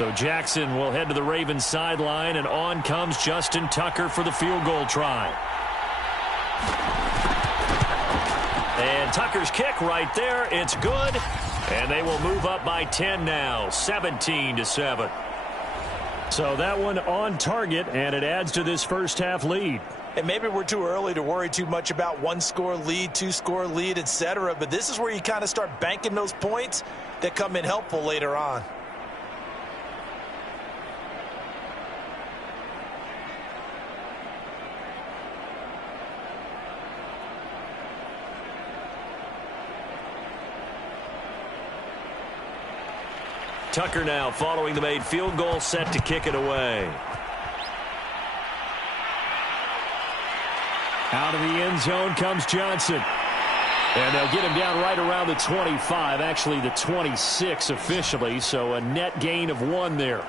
So Jackson will head to the Ravens sideline, and on comes Justin Tucker for the field goal try. And Tucker's kick right there. It's good. And they will move up by 10 now, 17-7. So that one on target, and it adds to this first half lead. And maybe we're too early to worry too much about one-score lead, two-score lead, etc. But this is where you kind of start banking those points that come in helpful later on. Tucker now following the made field goal, set to kick it away. Out of the end zone comes Johnson. And they'll get him down right around the 25, actually the 26 officially, so a net gain of 1 there.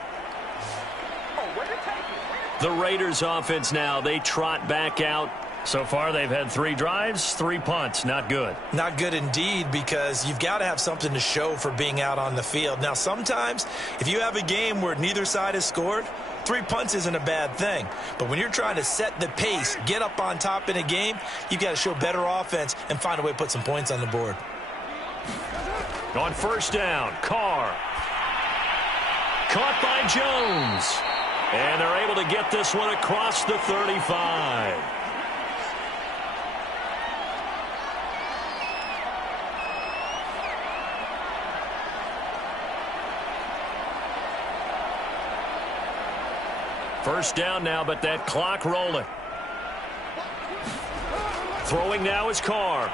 The Raiders offense now, they trot back out. So far, they've had 3 drives, 3 punts. Not good. Not good indeed, because you've got to have something to show for being out on the field. Now, sometimes, if you have a game where neither side has scored, 3 punts isn't a bad thing. But when you're trying to set the pace, get up on top in a game, you've got to show better offense and find a way to put some points on the board. On first down, Carr. Caught by Jones. And they're able to get this one across the 35. First down now, but that clock rolling. Throwing now is Carr.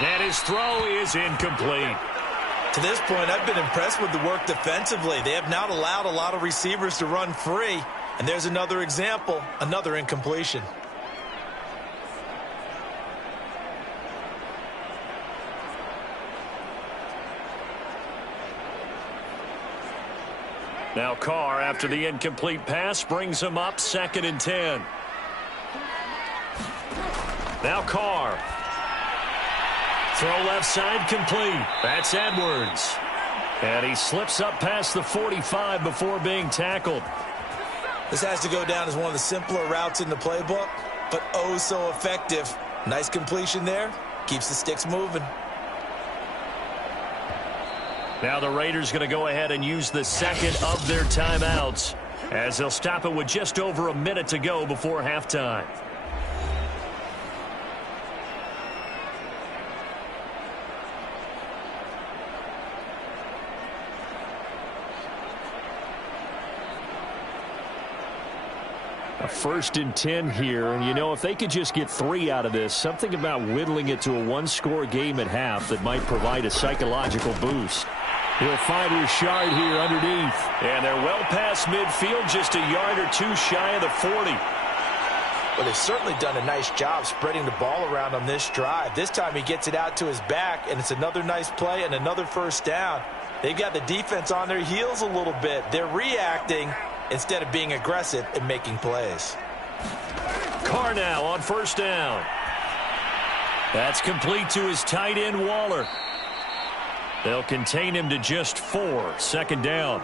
And his throw is incomplete. To this point, I've been impressed with the work defensively. They have not allowed a lot of receivers to run free. And there's another example, another incompletion. Now Carr, after the incomplete pass, brings him up 2nd and 10. Now Carr. Throw left side complete. That's Edwards. And he slips up past the 45 before being tackled. This has to go down as one of the simpler routes in the playbook, but oh so effective. Nice completion there. Keeps the sticks moving. Now the Raiders going to go ahead and use the second of their timeouts, as they'll stop it with just over a minute to go before halftime. A 1st and 10 here, and you know, if they could just get 3 out of this, something about whittling it to a one-score game at half that might provide a psychological boost. He'll find Richard here underneath. And they're well past midfield, just a yard or 2 shy of the 40. Well, they've certainly done a nice job spreading the ball around on this drive. This time he gets it out to his back, and it's another nice play and another first down. They've got the defense on their heels a little bit. They're reacting instead of being aggressive and making plays. Carr now on first down. That's complete to his tight end, Waller. They'll contain him to just 4, 2nd down.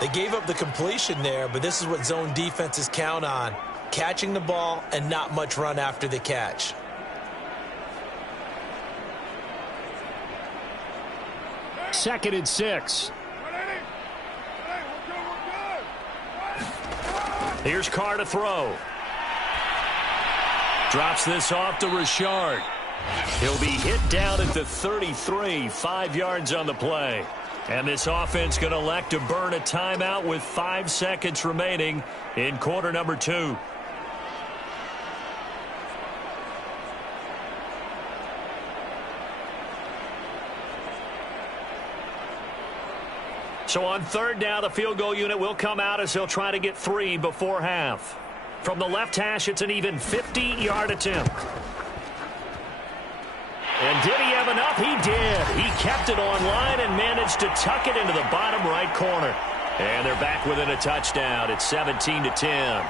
They gave up the completion there, but this is what zone defenses count on. Catching the ball and not much run after the catch. Second and 6. Here's Carr to throw. Drops this off to Richard. He'll be hit down at the 33, 5 yards on the play. And this offense going to elect to burn a timeout with 5 seconds remaining in quarter number 2. So on 3rd down, the field goal unit will come out as he'll try to get 3 before half. From the left hash, it's an even 50-yard attempt. And did he have enough? He did. He kept it on line and managed to tuck it into the bottom right corner. And they're back within a touchdown. It's 17-10.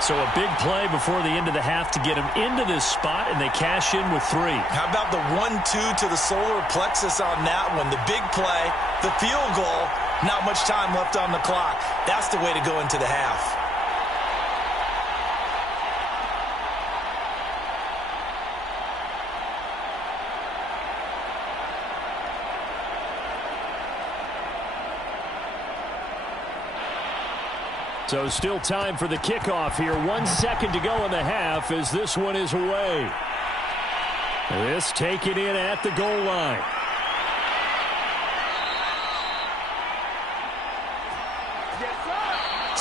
So a big play before the end of the half to get them into this spot, and they cash in with 3. How about the 1-2 to the solar plexus on that one? The big play, the field goal, not much time left on the clock. That's the way to go into the half. So still time for the kickoff here. 1 second to go in the half as this one is away. This taken in at the goal line.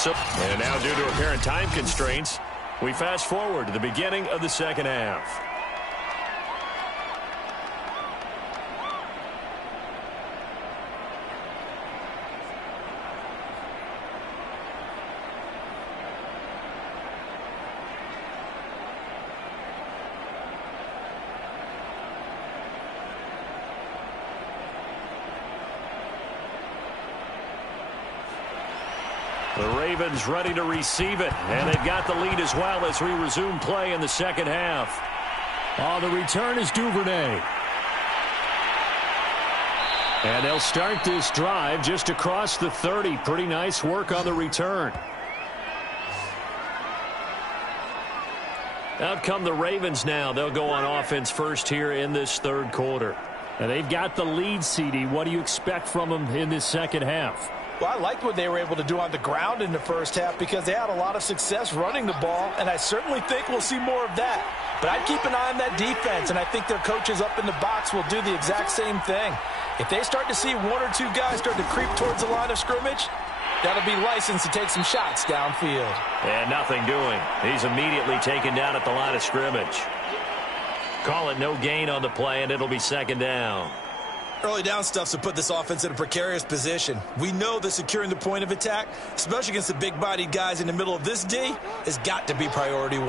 And now due to apparent time constraints, we fast forward to the beginning of the second half. The Ravens ready to receive it, and they've got the lead as well as we resume play in the second half. The return is Duvernay. And they'll start this drive just across the 30. Pretty nice work on the return. Out come the Ravens now. They'll go on offense first here in this third quarter. And they've got the lead, CD. What do you expect from them in this second half? Well, I liked what they were able to do on the ground in the first half because they had a lot of success running the ball, and I certainly think we'll see more of that. But I'd keep an eye on that defense, and I think their coaches up in the box will do the exact same thing. If they start to see 1 or 2 guys start to creep towards the line of scrimmage, that'll be licensed to take some shots downfield. And nothing doing. He's immediately taken down at the line of scrimmage. Call it no gain on the play, and it'll be second down. Early down stuff's to put this offense in a precarious position. We know that securing the point of attack, especially against the big-bodied guys in the middle of this D, has got to be priority 1.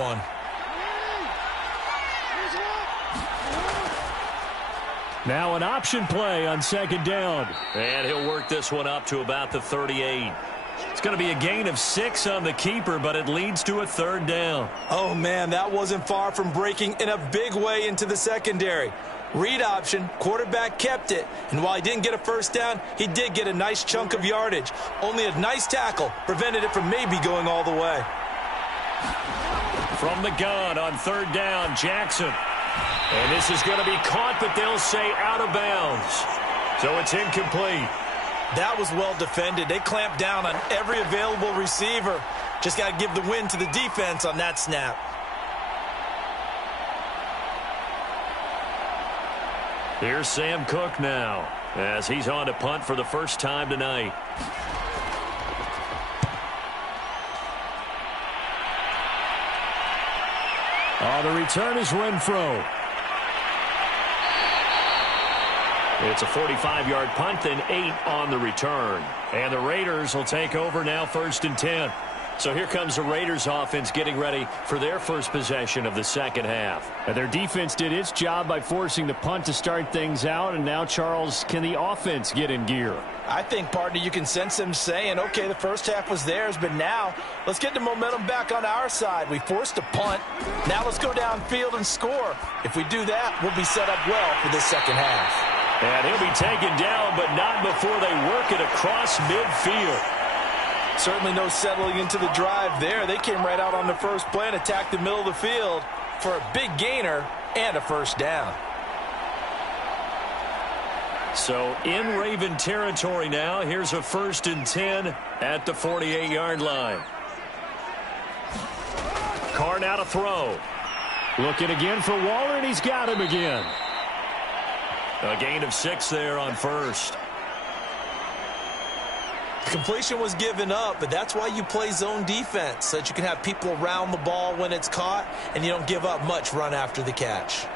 Now an option play on second down. And he'll work this one up to about the 38. It's going to be a gain of 6 on the keeper, but it leads to a third down. Oh, man, that wasn't far from breaking in a big way into the secondary. Read option, quarterback kept it, and while he didn't get a first down, he did get a nice chunk of yardage. Only a nice tackle prevented it from maybe going all the way. From the gun on third down, Jackson. And this is going to be caught, but they'll say out of bounds. So it's incomplete. That was well defended. They clamped down on every available receiver. Just got to give the win to the defense on that snap. Here's Sam Cook now as he's on to punt for the first time tonight. The return is Renfro. It's a 45-yard punt, then 8 on the return. And the Raiders will take over now, 1st and 10. So here comes the Raiders offense getting ready for their first possession of the second half. And their defense did its job by forcing the punt to start things out. And now, Charles, can the offense get in gear? I think, partner, you can sense them saying, okay, the first half was theirs, but now let's get the momentum back on our side. We forced a punt. Now let's go downfield and score. If we do that, we'll be set up well for this second half. And he'll be taken down, but not before they work it across midfield. Certainly no settling into the drive there. They came right out on the first play and attacked the middle of the field for a big gainer and a first down. So in Raven territory now. Here's a 1st and 10 at the 48-yard line. Carr now to throw. Looking again for Waller, and he's got him again. A gain of 6 there on first. Completion was given up, but that's why you play zone defense, so that you can have people around the ball when it's caught, and you don't give up much run after the catch.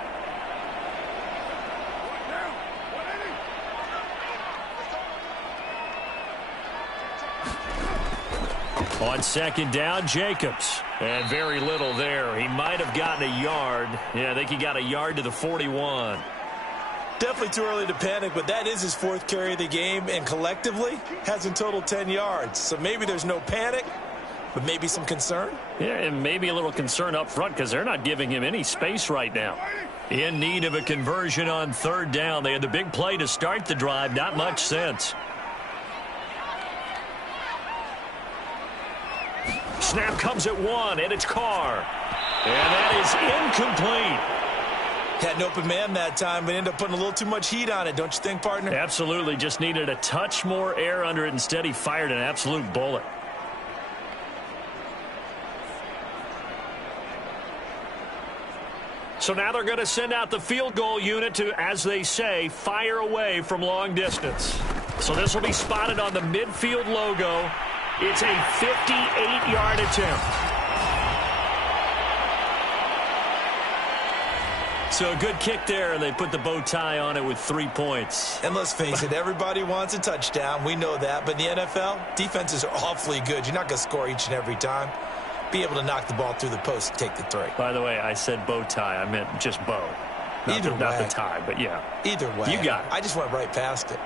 On second down, Jacobs. And very little there. He might have gotten a yard. Yeah, I think he got a yard to the 41. Definitely too early to panic, but that is his 4th carry of the game, and collectively has in total 10 yards. So maybe there's no panic, but maybe some concern. Yeah, and maybe a little concern up front because they're not giving him any space right now. In need of a conversion on third down. They had the big play to start the drive. Not much sense. Snap comes at 1, and it's Carr. And that is incomplete. Had an open man that time, but ended up putting a little too much heat on it, don't you think, partner? Absolutely. Just needed a touch more air under it. Instead, he fired an absolute bullet. So now they're going to send out the field goal unit to, as they say, fire away from long distance. So this will be spotted on the midfield logo. It's a 58-yard attempt. So a good kick there, and they put the bow tie on it with 3 points. And let's face it, everybody wants a touchdown. We know that. But in the NFL, defenses are awfully good. You're not going to score each and every time. Be able to knock the ball through the post and take the 3. By the way, I said bow tie. I meant just bow. Not the tie, but yeah. Either way. You got it. I just went right past it.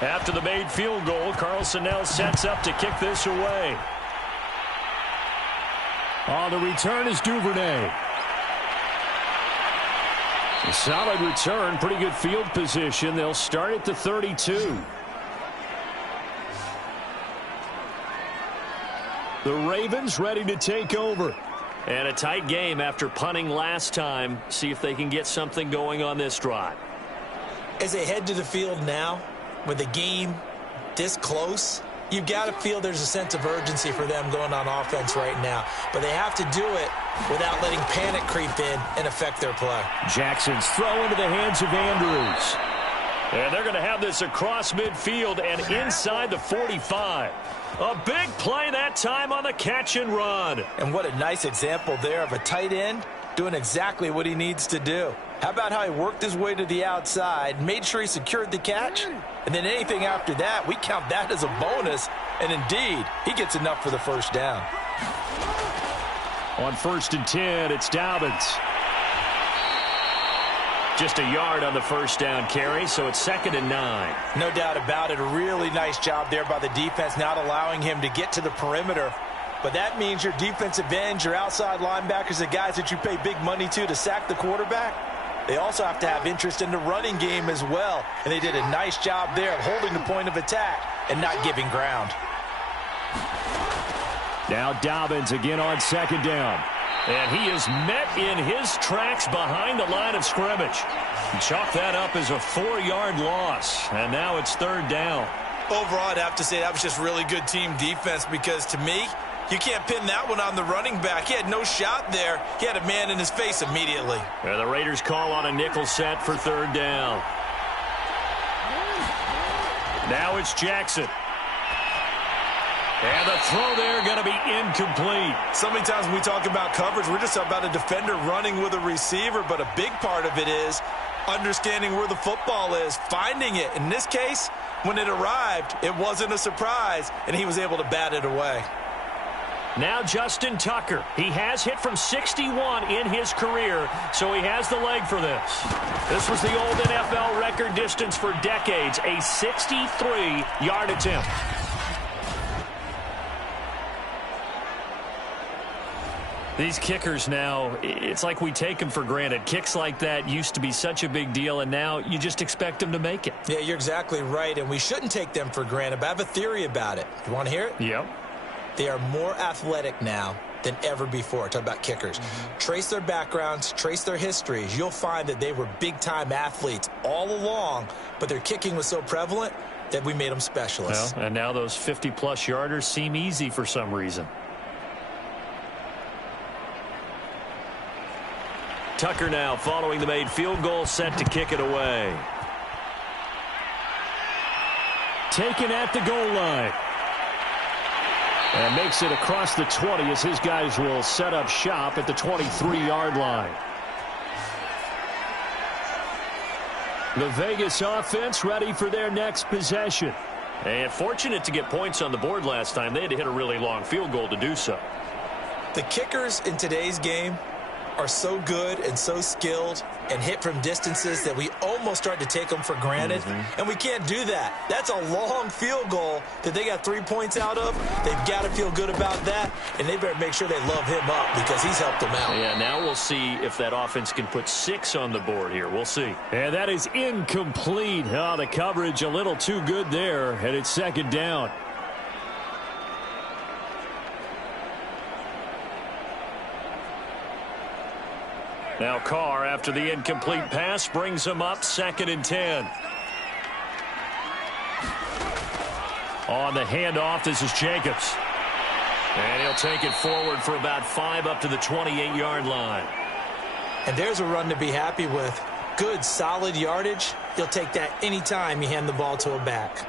After the made field goal, Carlson now sets up to kick this away. On the return is Duvernay. A solid return, pretty good field position. They'll start at the 32. The Ravens ready to take over. And a tight game after punting last time. See if they can get something going on this drive. As they head to the field now, with the game this close, you've got to feel there's a sense of urgency for them going on offense right now. But they have to do it without letting panic creep in and affect their play. Jackson's throw into the hands of Andrews. And they're going to have this across midfield and inside the 45. A big play that time on the catch and run. And what a nice example there of a tight end doing exactly what he needs to do. How about how he worked his way to the outside, made sure he secured the catch, and then anything after that, we count that as a bonus. And indeed, he gets enough for the first down. On 1st and 10, it's Dobbins. Just a yard on the first down carry, so it's 2nd and 9. No doubt about it. A really nice job there by the defense, not allowing him to get to the perimeter. But that means your defensive ends, your outside linebackers, the guys that you pay big money to sack the quarterback, they also have to have interest in the running game as well. And they did a nice job there of holding the point of attack and not giving ground. Now Dobbins again on 2nd down. And he is met in his tracks behind the line of scrimmage. Chalk that up as a 4-yard loss. And now it's 3rd down. Overall, I'd have to say that was just really good team defense because to me, you can't pin that one on the running back. He had no shot there. He had a man in his face immediately. And the Raiders call on a nickel set for 3rd down. Now it's Jackson. And the throw there going to be incomplete. So many times when we talk about coverage, we're just about a defender running with a receiver, but a big part of it is understanding where the football is, finding it. In this case, when it arrived, it wasn't a surprise, and he was able to bat it away. Now Justin Tucker. He has hit from 61 in his career, so he has the leg for this. This was the old NFL record distance for decades, a 63-yard attempt. These kickers now, it's like we take them for granted. Kicks like that used to be such a big deal, and now you just expect them to make it. Yeah, you're exactly right, and we shouldn't take them for granted, but I have a theory about it. You want to hear it? Yep. They are more athletic now than ever before. Talk about kickers. Trace their backgrounds, trace their histories. You'll find that they were big-time athletes all along, but their kicking was so prevalent that we made them specialists. Well, and now those 50-plus yarders seem easy for some reason. Tucker now following the made field goal, set to kick it away. Taken at the goal line. And makes it across the 20 as his guys will set up shop at the 23-yard line. The Vegas offense ready for their next possession. And fortunate to get points on the board last time. They had to hit a really long field goal to do so. The kickers in today's game are so good and so skilled and hit from distances that we almost start to take them for granted, and we can't do that. That's a long field goal that they got 3 points out of. They've got to feel good about that, and they better make sure they love him up because he's helped them out. Yeah, now we'll see if that offense can put 6 on the board here. We'll see. And that is incomplete. Oh, the coverage a little too good there, and it's second down. Now Carr, after the incomplete pass, brings him up 2nd and 10. On the handoff, this is Jacobs. And he'll take it forward for about 5 up to the 28-yard line. And there's a run to be happy with. Good, solid yardage. You'll take that anytime you hand the ball to a back.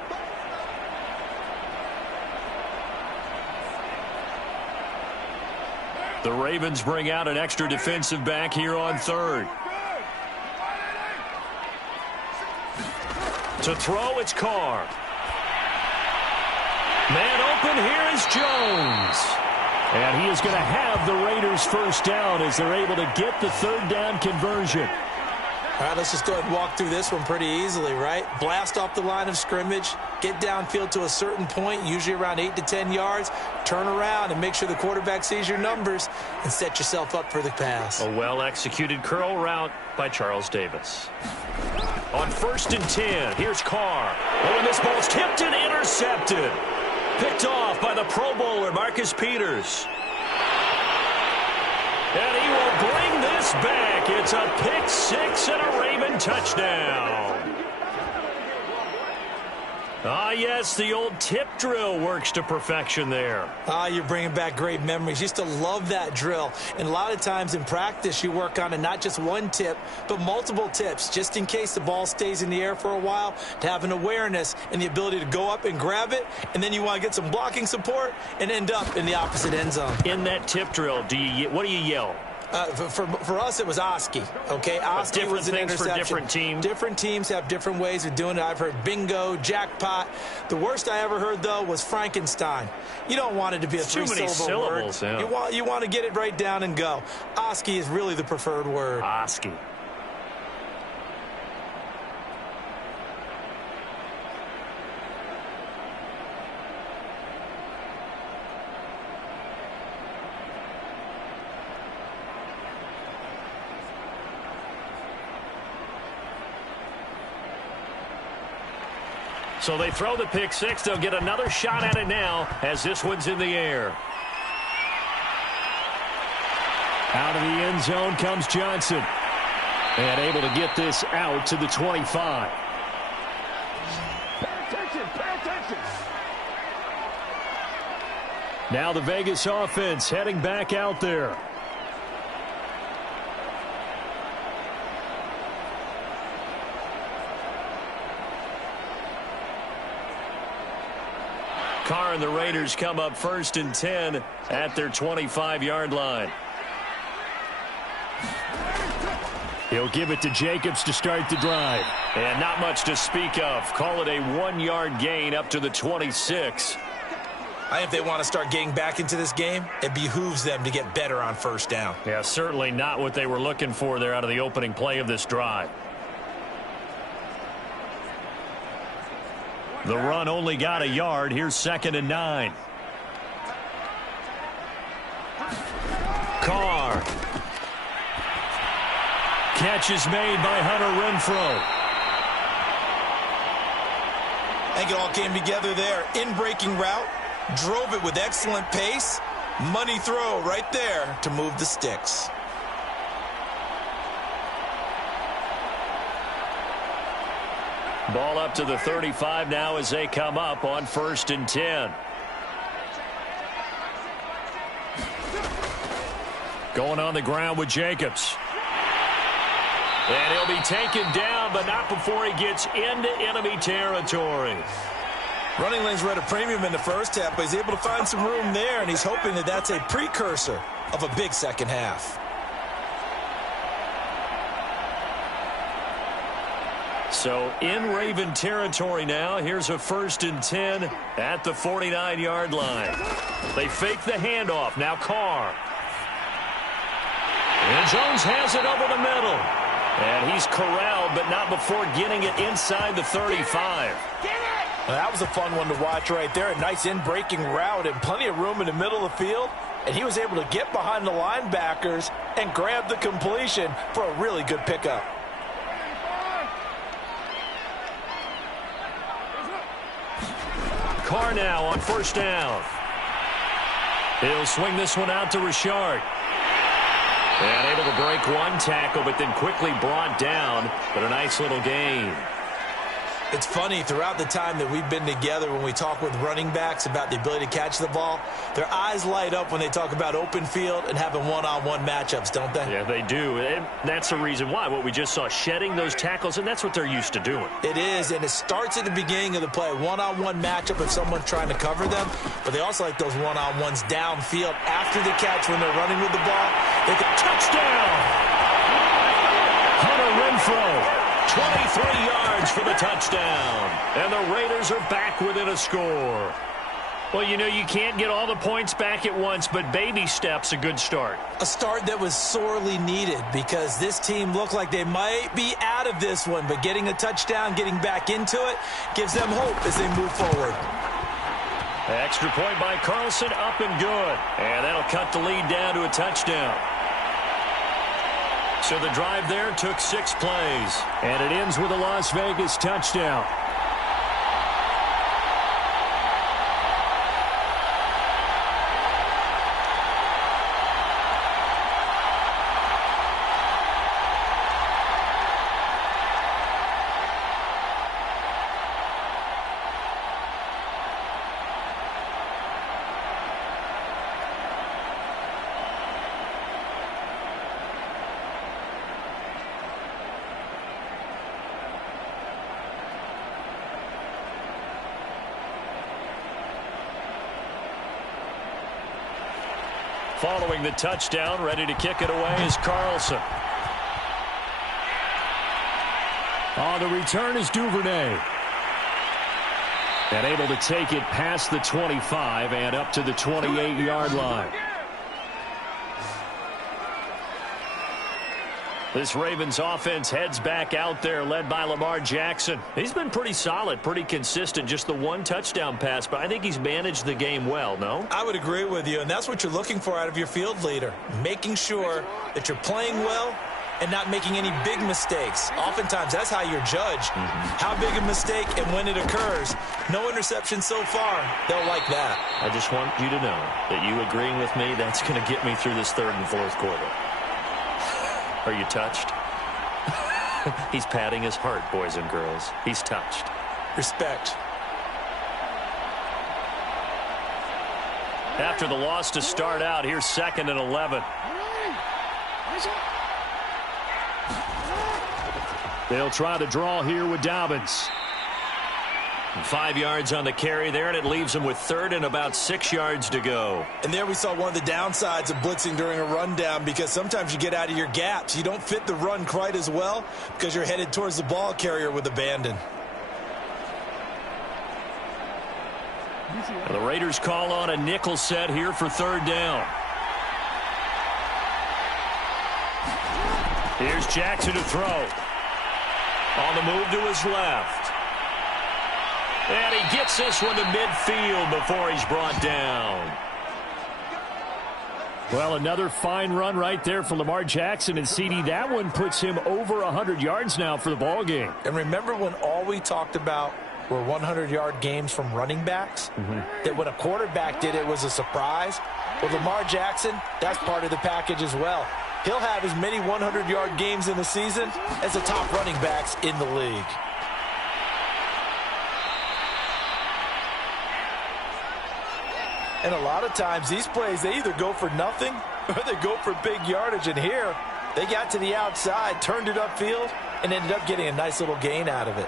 The Ravens bring out an extra defensive back here on 3rd. To throw, it's Carr. Man open, here is Jones. And he is going to have the Raiders first down as they're able to get the 3rd down conversion. All right, let's just go ahead and walk through this one pretty easily, right? Blast off the line of scrimmage, get downfield to a certain point, usually around 8 to 10 yards, turn around and make sure the quarterback sees your numbers and set yourself up for the pass. A well-executed curl route by Charles Davis. On 1st and 10, here's Carr. Oh, and this ball's tipped and intercepted. Picked off by the Pro Bowler, Marcus Peters. And he will bring this back. It's a pick 6 and a Raven touchdown. Ah, yes, the old tip drill works to perfection there. Ah, you're bringing back great memories. Used to love that drill. And a lot of times in practice, you work on it, not just one tip, but multiple tips, just in case the ball stays in the air for a while, to have an awareness and the ability to go up and grab it, and then you want to get some blocking support and end up in the opposite end zone. In that tip drill, what do you yell? For us, it was Oski, okay? Oski was an interception. For different teams. Different teams have different ways of doing it. I've heard bingo, jackpot. The worst I ever heard, though, was Frankenstein. You don't want it to be a three-syllable word. Yeah. You want to get it right down and go. Oski is really the preferred word. Oski. So they throw the pick 6. They'll get another shot at it now as this one's in the air. Out of the end zone comes Johnson. And able to get this out to the 25. Pay attention. Now the Vegas offense heading back out there. Carr and the Raiders come up 1st and 10 at their 25-yard line. He'll give it to Jacobs to start the drive. And not much to speak of. Call it a 1-yard gain up to the 26. I think if they want to start getting back into this game, it behooves them to get better on 1st down. Yeah, certainly not what they were looking for there out of the opening play of this drive. The run only got a yard. Here's 2nd and 9. Carr. Catch is made by Hunter Renfrow. I think it all came together there. In-breaking route. Drove it with excellent pace. Money throw right there to move the sticks. Ball up to the 35 now as they come up on 1st and 10. Going on the ground with Jacobs. And he'll be taken down, but not before he gets into enemy territory. Running lanes were at a premium in the first half, but he's able to find some room there, and he's hoping that that's a precursor of a big second half. So in Raven territory now. Here's a 1st and 10 at the 49-yard line. They fake the handoff. Now Carr. And Jones has it over the middle. And he's corralled, but not before getting it inside the 35. Well, that was a fun one to watch right there. A nice in-breaking route and plenty of room in the middle of the field. And he was able to get behind the linebackers and grab the completion for a really good pickup. Carr now on first down. He'll swing this one out to Richard. And able to break one tackle, but then quickly brought down. But a nice little gain. It's funny, throughout the time that we've been together, when we talk with running backs about the ability to catch the ball, their eyes light up when they talk about open field and having one-on-one matchups, don't they? Yeah, they do. And that's the reason why. What we just saw, shedding those tackles, and that's what they're used to doing. It is, and it starts at the beginning of the play. One-on-one matchup if someone's trying to cover them, but they also like those one-on-ones downfield after the catch when they're running with the ball. They can touchdown! Hunter Renfrow. 23 yards for the touchdown. And the Raiders are back within a score. Well, you know, you can't get all the points back at once, but baby steps a good start. A start that was sorely needed because this team looked like they might be out of this one, but getting a touchdown, getting back into it, gives them hope as they move forward. Extra point by Carlson, up and good. And that'll cut the lead down to a touchdown. So the drive there took 6 plays. And it ends with a Las Vegas touchdown. Following the touchdown, ready to kick it away is Carlson. On the return is Duvernay. And able to take it past the 25 and up to the 28-yard line. This Ravens offense heads back out there, led by Lamar Jackson. He's been pretty solid, pretty consistent, just the one touchdown pass, but I think he's managed the game well, no? I would agree with you, and that's what you're looking for out of your field leader, making sure that you're playing well and not making any big mistakes. Oftentimes, that's how you're judged. How big a mistake and when it occurs. No interception so far. They'll like that. I just want you to know that you agreeing with me, that's going to get me through this third and fourth quarter. Are you touched? He's patting his heart, boys and girls. He's touched. Respect. After the loss to start out, here's 2nd and 11. They'll try to draw here with Dobbins. 5 yards on the carry there, and it leaves them with 3rd and about 6 yards to go. And there we saw one of the downsides of blitzing during a rundown, because sometimes you get out of your gaps. You don't fit the run quite as well because you're headed towards the ball carrier with abandon. The Raiders call on a nickel set here for 3rd down. Here's Jackson to throw. On the move to his left. And he gets this one to midfield before he's brought down. Well, another fine run right there for Lamar Jackson. And, CD, that one puts him over 100 yards now for the ball game. And remember when all we talked about were 100-yard games from running backs? That when a quarterback did it was a surprise? Well, Lamar Jackson, that's part of the package as well. He'll have as many 100-yard games in the season as the top running backs in the league. And a lot of times these plays, they either go for nothing or they go for big yardage. And here, they got to the outside, turned it upfield, and ended up getting a nice little gain out of it.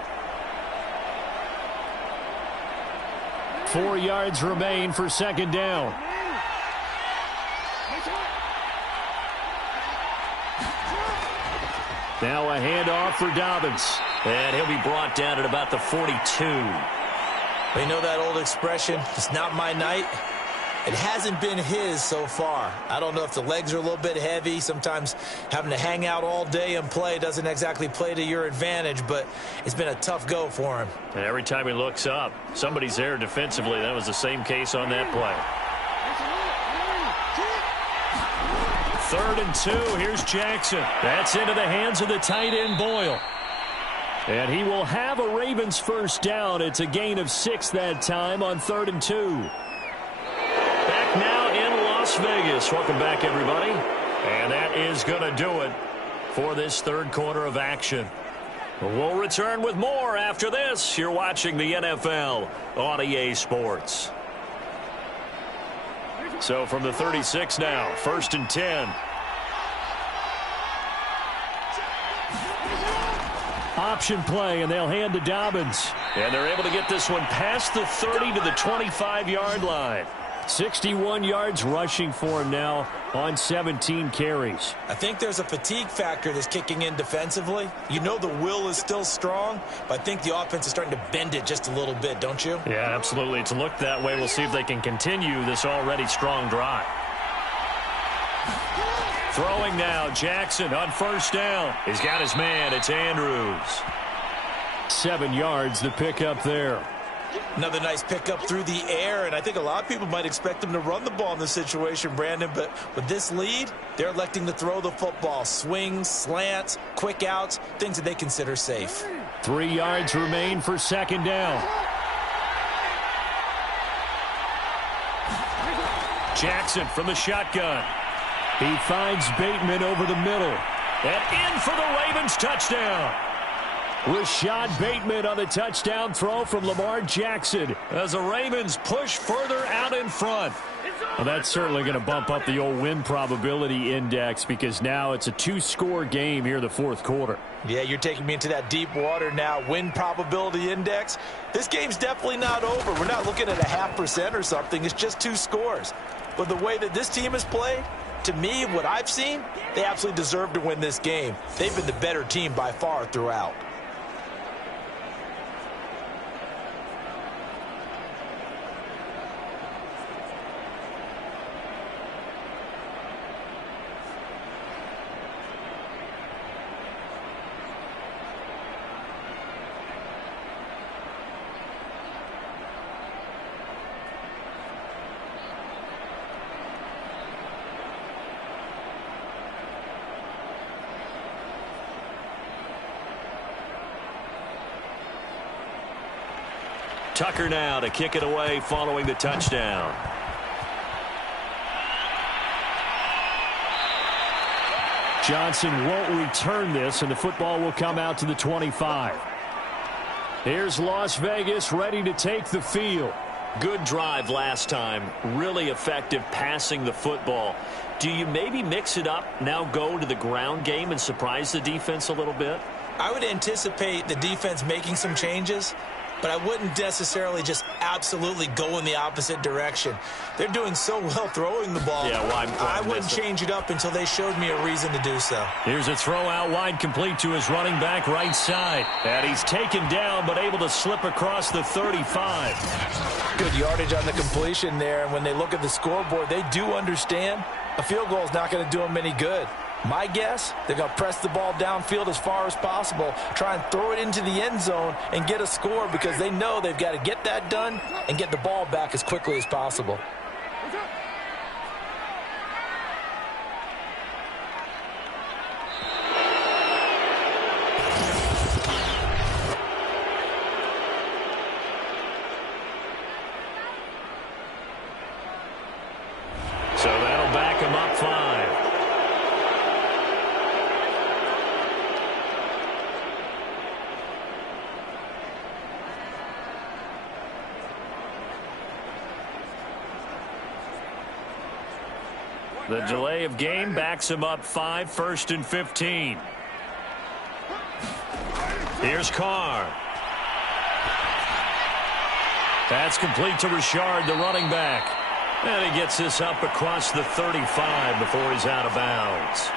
4 yards remain for 2nd down. Now a handoff for Dobbins. And he'll be brought down at about the 42. You know that old expression, it's not my night. It hasn't been his so far. I don't know if the legs are a little bit heavy. Sometimes having to hang out all day and play doesn't exactly play to your advantage, but it's been a tough go for him. And every time he looks up, somebody's there defensively. That was the same case on that play. 3rd and 2. Here's Jackson. That's into the hands of the tight end, Boyle. And he will have a Ravens first down. It's a gain of 6 that time on 3rd and 2. Back now in Las Vegas. Welcome back, everybody. And that is going to do it for this third quarter of action. We'll return with more after this. You're watching the NFL on EA Sports. So from the 36 now, 1st and 10. Option play, and they'll hand to Dobbins. And they're able to get this one past the 30 to the 25-yard line. 61 yards rushing for him now on 17 carries. I think there's a fatigue factor that's kicking in defensively. You know the will is still strong, but I think the offense is starting to bend it just a little bit, don't you? Yeah, absolutely. It's looked that way. We'll see if they can continue this already strong drive. Throwing now, Jackson on 1st down. He's got his man. It's Andrews. 7 yards, the pickup there. Another nice pickup through the air, and I think a lot of people might expect them to run the ball in this situation, Brandon, but with this lead, they're electing to throw the football. Swings, slants, quick outs, things that they consider safe. 3 yards remain for 2nd down. Jackson from the shotgun. He finds Bateman over the middle. And in for the Ravens touchdown. Rashad Bateman on the touchdown throw from Lamar Jackson as the Ravens push further out in front. Well, that's certainly going to bump up the old win probability index because now it's a 2-score game here in the 4th quarter. Yeah, you're taking me into that deep water now. Win probability index. This game's definitely not over. We're not looking at a 0.5% or something. It's just 2 scores. But the way that this team has played, to me, what I've seen, they absolutely deserve to win this game. They've been the better team by far throughout. Tucker now to kick it away following the touchdown. Johnson won't return this, and the football will come out to the 25. Here's Las Vegas ready to take the field. Good drive last time. Really effective passing the football. Do you maybe mix it up, now go to the ground game and surprise the defense a little bit? I would anticipate the defense making some changes, but I wouldn't necessarily just absolutely go in the opposite direction. They're doing so well throwing the ball. Yeah, well, I wouldn't change it up until they showed me a reason to do so. Here's a throw out wide, complete to his running back right side. And he's taken down, but able to slip across the 35. Good yardage on the completion there. And when they look at the scoreboard, they do understand a field goal is not going to do them any good. My guess, they're going to press the ball downfield as far as possible, try and throw it into the end zone and get a score because they know they've got to get that done and get the ball back as quickly as possible. So that'll back him up 5. The delay of game backs him up 5, 1st and 15. Here's Carr. That's complete to Richard, the running back. And he gets this up across the 35 before he's out of bounds.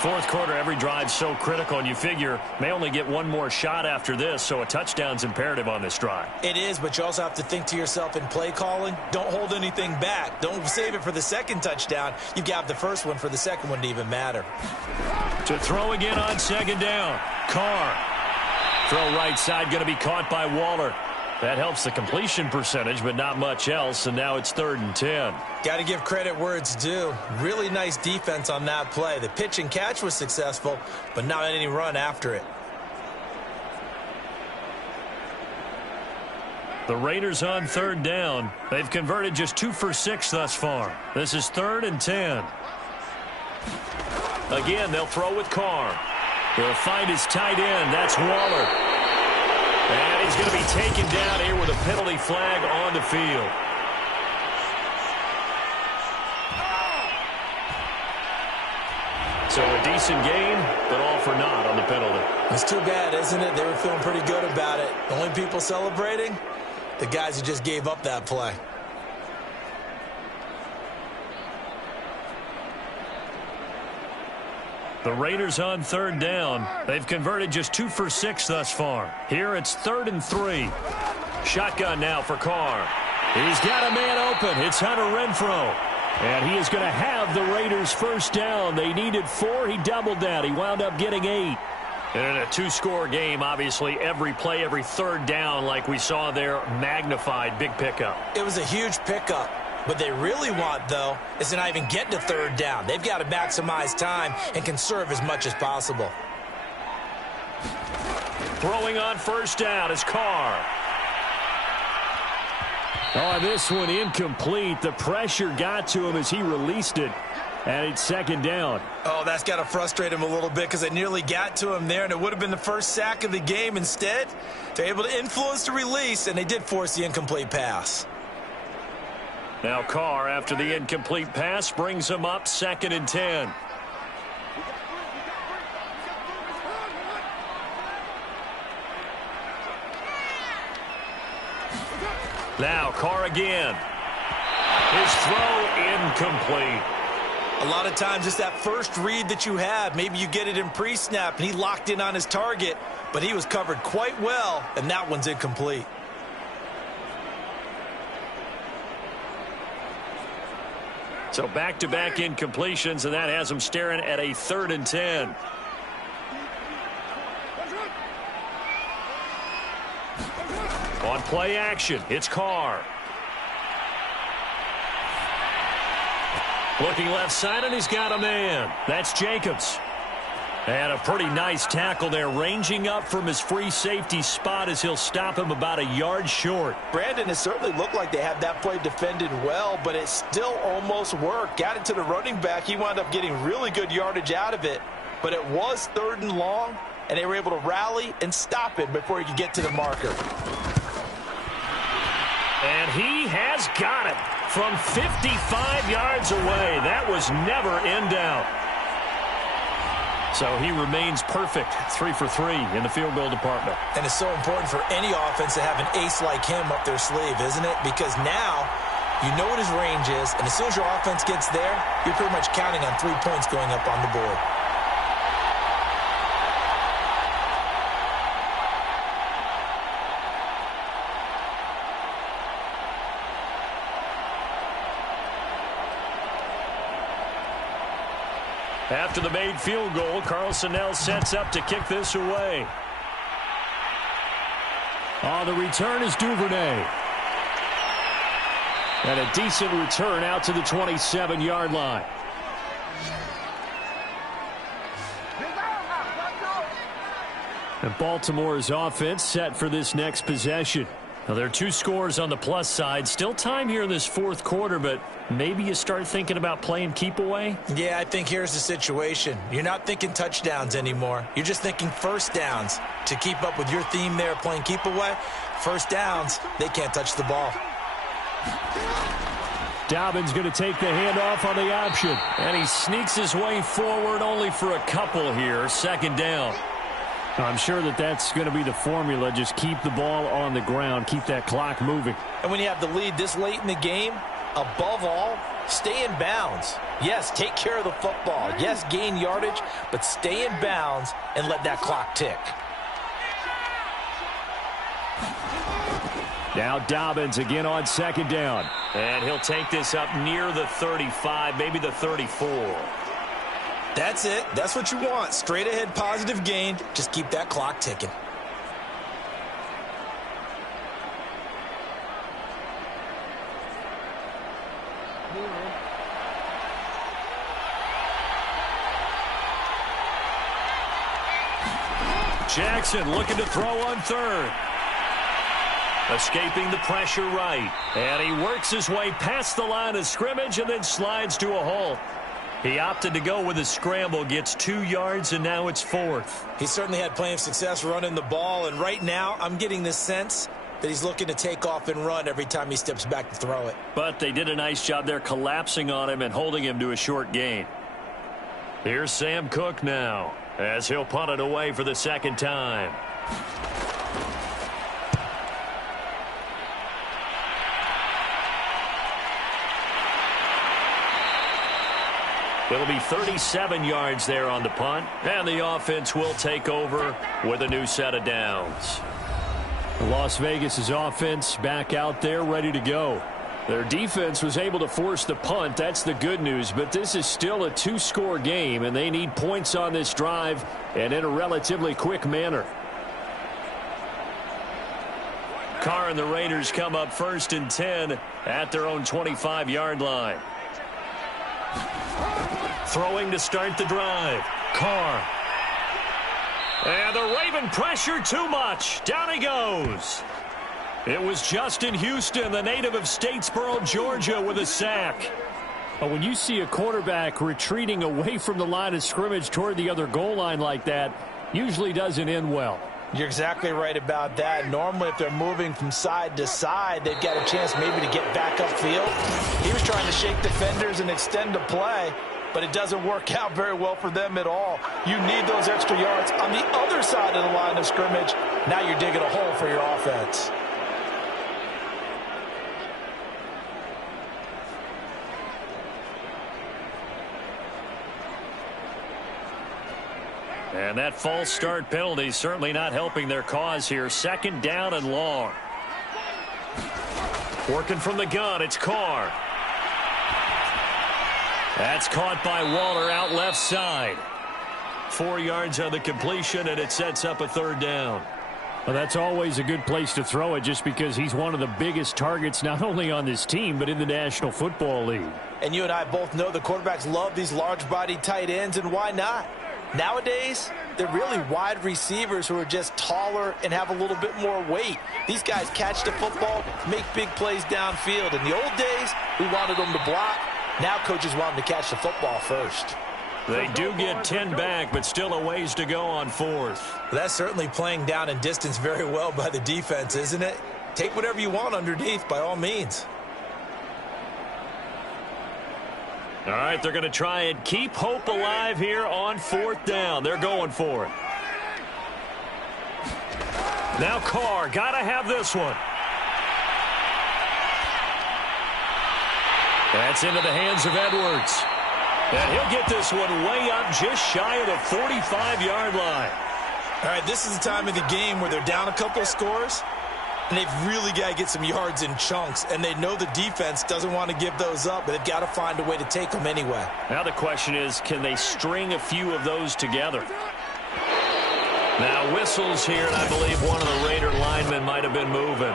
Fourth quarter, every drive so critical, and you figure may only get one more shot after this, so a touchdown's imperative on this drive. It is, but you also have to think to yourself in play calling, don't hold anything back. Don't save it for the second touchdown. You've got the first one for the second one to even matter. To throw again on second down. Carr. Throw right side, going to be caught by Waller. That helps the completion percentage, but not much else, and now it's 3rd and 10. Got to give credit where it's due. Really nice defense on that play. The pitch and catch was successful, but not any run after it. The Raiders on 3rd down. They've converted just 2 for 6 thus far. This is 3rd and 10. Again, they'll throw with Carr. He'll find his tight end. That's Waller. And he's going to be taken down here with a penalty flag on the field. So a decent gain, but all for naught on the penalty. It's too bad, isn't it? They were feeling pretty good about it. The only people celebrating, the guys who just gave up that play. The Raiders on 3rd down. They've converted just 2 for 6 thus far. Here it's 3rd and 3. Shotgun now for Carr. He's got a man open. It's Hunter Renfrow. And he is going to have the Raiders first down. They needed 4. He doubled that. He wound up getting 8. And in a 2-score game, obviously, every play, every 3rd down, like we saw there, magnified. Big pickup. It was a huge pickup. What they really want, though, is to not even get to 3rd down. They've got to maximize time and conserve as much as possible. Throwing on first down is Carr. Oh, this one incomplete. The pressure got to him as he released it. And it's 2nd down. Oh, that's got to frustrate him a little bit because it nearly got to him there, and it would have been the first sack of the game. Instead, they're able to influence the release, and they did force the incomplete pass. Now Carr, after the incomplete pass, brings him up 2nd and 10. Now Carr again. His throw incomplete. A lot of times it's that first read that you have. Maybe you get it in pre-snap, and he locked in on his target, but he was covered quite well, and that one's incomplete. So back-to-back incompletions, and that has them staring at a 3rd and 10. On play action, it's Carr. Looking left side, and he's got a man. That's Jacobs. And a pretty nice tackle there, ranging up from his free safety spot as he'll stop him about a yard short. Brandon, it certainly looked like they had that play defended well, but it still almost worked. Got it to the running back. He wound up getting really good yardage out of it, but it was 3rd and long, and they were able to rally and stop it before he could get to the marker. And he has got it from 55 yards away. That was never in doubt. So he remains perfect, 3 for 3 in the field goal department. And it's so important for any offense to have an ace like him up their sleeve, isn't it? Because now you know what his range is, and as soon as your offense gets there, you're pretty much counting on 3 points going up on the board. After the made field goal, Carlson now sets up to kick this away. The return is Duvernay. And a decent return out to the 27-yard line. And Baltimore's offense set for this next possession. Now, there are 2 scores on the plus side. Still time here in this 4th quarter, but maybe you start thinking about playing keep away? Yeah, I think here's the situation. You're not thinking touchdowns anymore. You're just thinking first downs. To keep up with your theme there, playing keep away, first downs, they can't touch the ball. Dobbins going to take the handoff on the option. And he sneaks his way forward only for a couple here. 2nd down. I'm sure that's going to be the formula. Just keep the ball on the ground. Keep that clock moving. And when you have the lead this late in the game, above all, stay in bounds. Yes, take care of the football. Yes, gain yardage, but stay in bounds and let that clock tick. Now Dobbins again on second down. And he'll take this up near the 35, maybe the 34. That's it. That's what you want. Straight ahead positive gain. Just keep that clock ticking. Jackson looking to throw on third. Escaping the pressure right. And he works his way past the line of scrimmage and then slides to a halt. He opted to go with a scramble, gets 2 yards, and now it's 4th. He certainly had plenty of success running the ball, and right now I'm getting the sense that he's looking to take off and run every time he steps back to throw it. But they did a nice job there collapsing on him and holding him to a short gain. Here's Sam Cook now, as he'll punt it away for the second time. It'll be 37 yards there on the punt, and the offense will take over with a new set of downs. Las Vegas's offense back out there ready to go. Their defense was able to force the punt. That's the good news, but this is still a 2-score game, and they need points on this drive and in a relatively quick manner. Carr and the Raiders come up 1st and 10 at their own 25-yard line. Throwing to start the drive. Carr. And the Raven pressure too much. Down he goes. It was Justin Houston, the native of Statesboro, Georgia, with a sack. But when you see a quarterback retreating away from the line of scrimmage toward the other goal line like that, usually doesn't end well. You're exactly right about that. Normally, if they're moving from side to side, they've got a chance maybe to get back upfield. He was trying to shake defenders and extend the play, but it doesn't work out very well for them at all. You need those extra yards on the other side of the line of scrimmage. Now you're digging a hole for your offense. And that false start penalty certainly not helping their cause here. 2nd down and long. Working from the gun, it's Carr. That's caught by Waller out left side. 4 yards on the completion, and it sets up a 3rd down. Well, that's always a good place to throw it just because he's one of the biggest targets not only on this team but in the National Football League. And you and I both know the quarterbacks love these large-bodied tight ends, and why not? Nowadays, they're really wide receivers who are just taller and have a little bit more weight. These guys catch the football, make big plays downfield. In the old days, we wanted them to block. Now coaches want them to catch the football first. They do get 10 back, but still a ways to go on 4th. That's certainly playing down in distance very well by the defense, isn't it? Take whatever you want underneath, by all means. All right, they're going to try and keep hope alive here on 4th down. They're going for it. Now Carr, got to have this one. That's into the hands of Edwards. And he'll get this one way up just shy of the 45-yard line. All right, this is the time of the game where they're down a couple of scores, and they've really got to get some yards in chunks, and they know the defense doesn't want to give those up, but they've got to find a way to take them anyway. Now the question is, can they string a few of those together? Now whistles here, and I believe one of the Raider linemen might have been moving.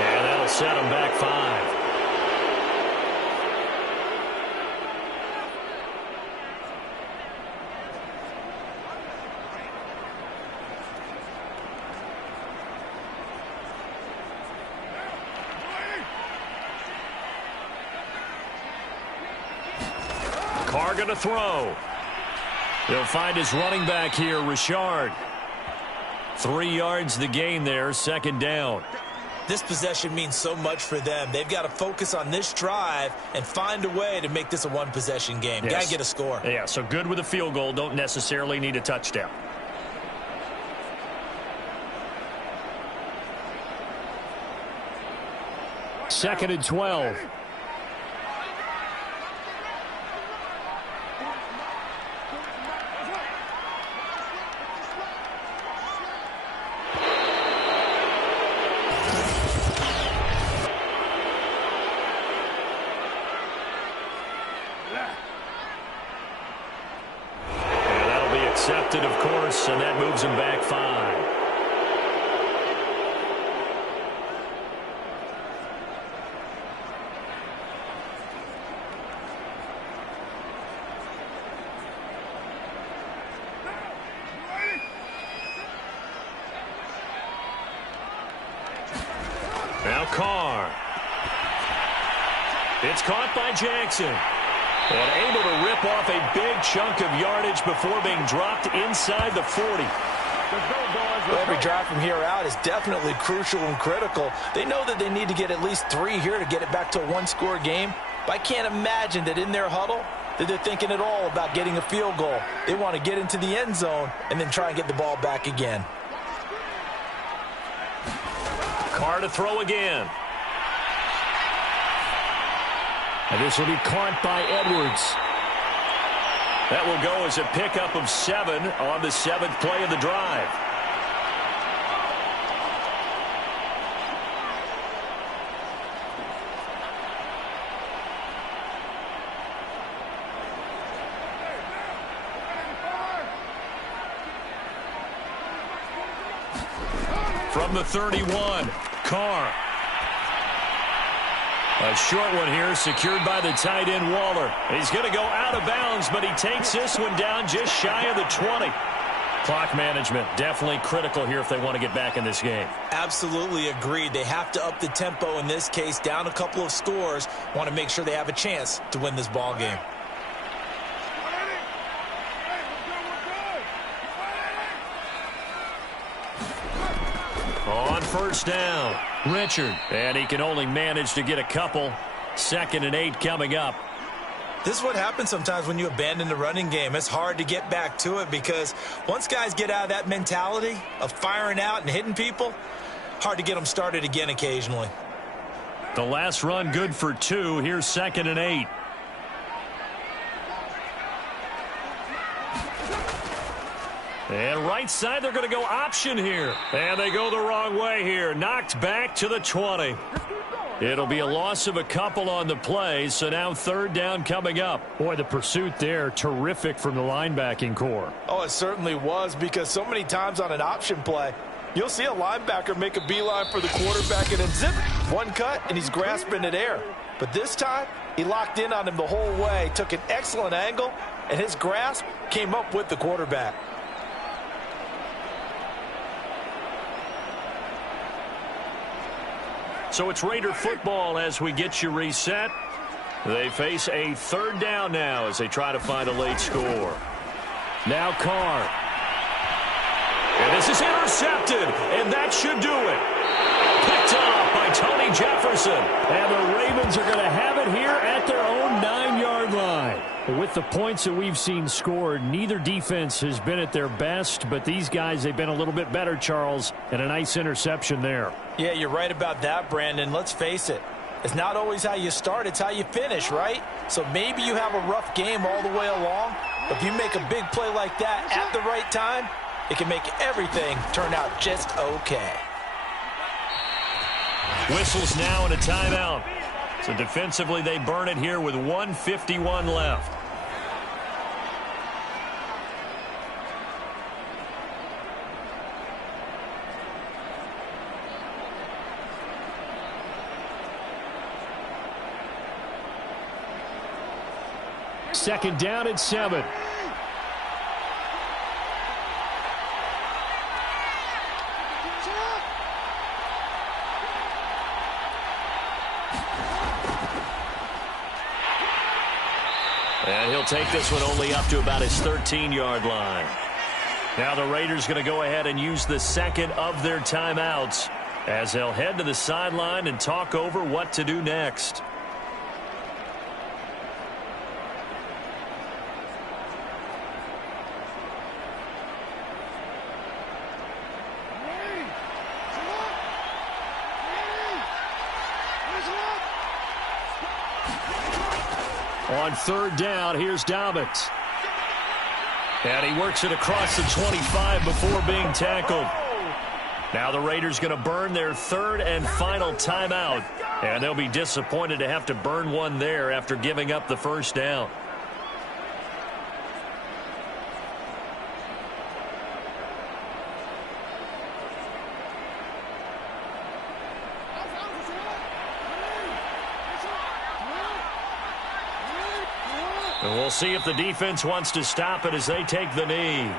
And that'll set them back 5. Carr going to throw. He'll find his running back here, Richard. 3 yards the gain there, 2nd down. This possession means so much for them. They've got to focus on this drive and find a way to make this a one-possession game. Yes. Got to get a score. Yeah, so good with a field goal. Don't necessarily need a touchdown. 2nd and 12. Accepted, of course, and that moves him back 5. Now Carr. It's caught by Jackson. And able to rip off a big chunk of yardage before being dropped inside the 40. Well, every drive from here out is definitely crucial and critical. They know that they need to get at least 3 here to get it back to a one-score game. But I can't imagine that in their huddle that they're thinking at all about getting a field goal. They want to get into the end zone and then try and get the ball back again. Carr to throw again. And this will be caught by Edwards. That will go as a pickup of 7 on the 7th play of the drive. From the 31, Carr. A short one here, secured by the tight end, Waller. He's going to go out of bounds, but he takes this one down just shy of the 20. Clock management, definitely critical here if they want to get back in this game. Absolutely agreed. They have to up the tempo in this case, down a couple of scores. Want to make sure they have a chance to win this ball game. On first down, Richard. And he can only manage to get a couple. 2nd and 8 coming up. This is what happens sometimes when you abandon the running game. It's hard to get back to it because once guys get out of that mentality of firing out and hitting people, hard to get them started again occasionally. The last run good for 2. Here's 2nd and 8. And right side, they're going to go option here. And they go the wrong way here. Knocked back to the 20. It'll be a loss of a couple on the play, so now 3rd down coming up. Boy, the pursuit there, terrific from the linebacking core. Oh, it certainly was, because so many times on an option play, you'll see a linebacker make a beeline for the quarterback and then zip, one cut, and he's grasping at air. But this time, he locked in on him the whole way, took an excellent angle, and his grasp came up with the quarterback. So it's Raider football as we get you reset. They face a 3rd down now as they try to find a late score. Now Carr. And this is intercepted, and that should do it. Picked off by Tony Jefferson. And the Ravens are going to have it here at their own 9-yard line. With the points that we've seen scored, neither defense has been at their best, but these guys, they've been a little bit better, Charles, and a nice interception there. Yeah, you're right about that, Brandon. Let's face it. It's not always how you start, it's how you finish, right? So maybe you have a rough game all the way along, but if you make a big play like that at the right time, it can make everything turn out just okay. Whistles now and a timeout. So defensively, they burn it here with 1:51 left. Second down and 7. And he'll take this one only up to about his 13-yard line. Now the Raiders going to go ahead and use the second of their timeouts as they'll head to the sideline and talk over what to do next. On third down, here's Dobbins. And he works it across the 25 before being tackled. Now the Raiders going to burn their third and final timeout. And they'll be disappointed to have to burn one there after giving up the first down. And we'll see if the defense wants to stop it as they take the knee.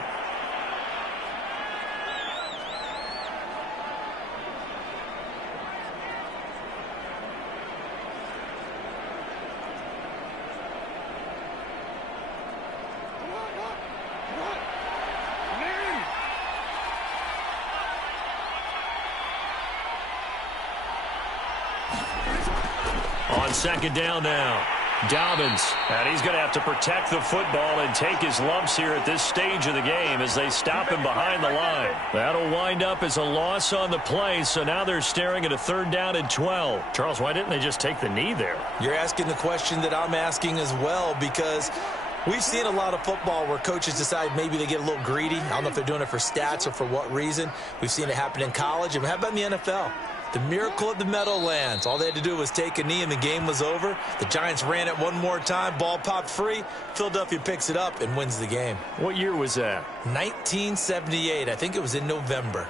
On second down now. Dobbins, and he's going to have to protect the football and take his lumps here at this stage of the game as they stop him behind the line. That'll wind up as a loss on the play, so now they're staring at a third down and 12. Charles, why didn't they just take the knee there? You're asking the question that I'm asking as well, because we've seen a lot of football where coaches decide maybe they get a little greedy. I don't know if they're doing it for stats or for what reason. We've seen it happen in college. And how about in the NFL? The miracle of the Meadowlands. All they had to do was take a knee and the game was over. The Giants ran it one more time. Ball popped free. Philadelphia picks it up and wins the game. What year was that? 1978. I think it was in November.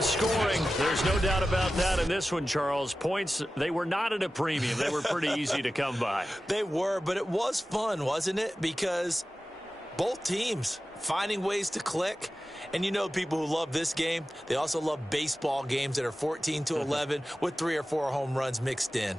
Scoring, there's no doubt about that in this one, Charles. Points, they were not at a premium. They were pretty easy to come by. They were, but it was fun, wasn't it? Because both teams finding ways to click. And you know people who love this game, they also love baseball games that are 14-11 with 3 or 4 home runs mixed in.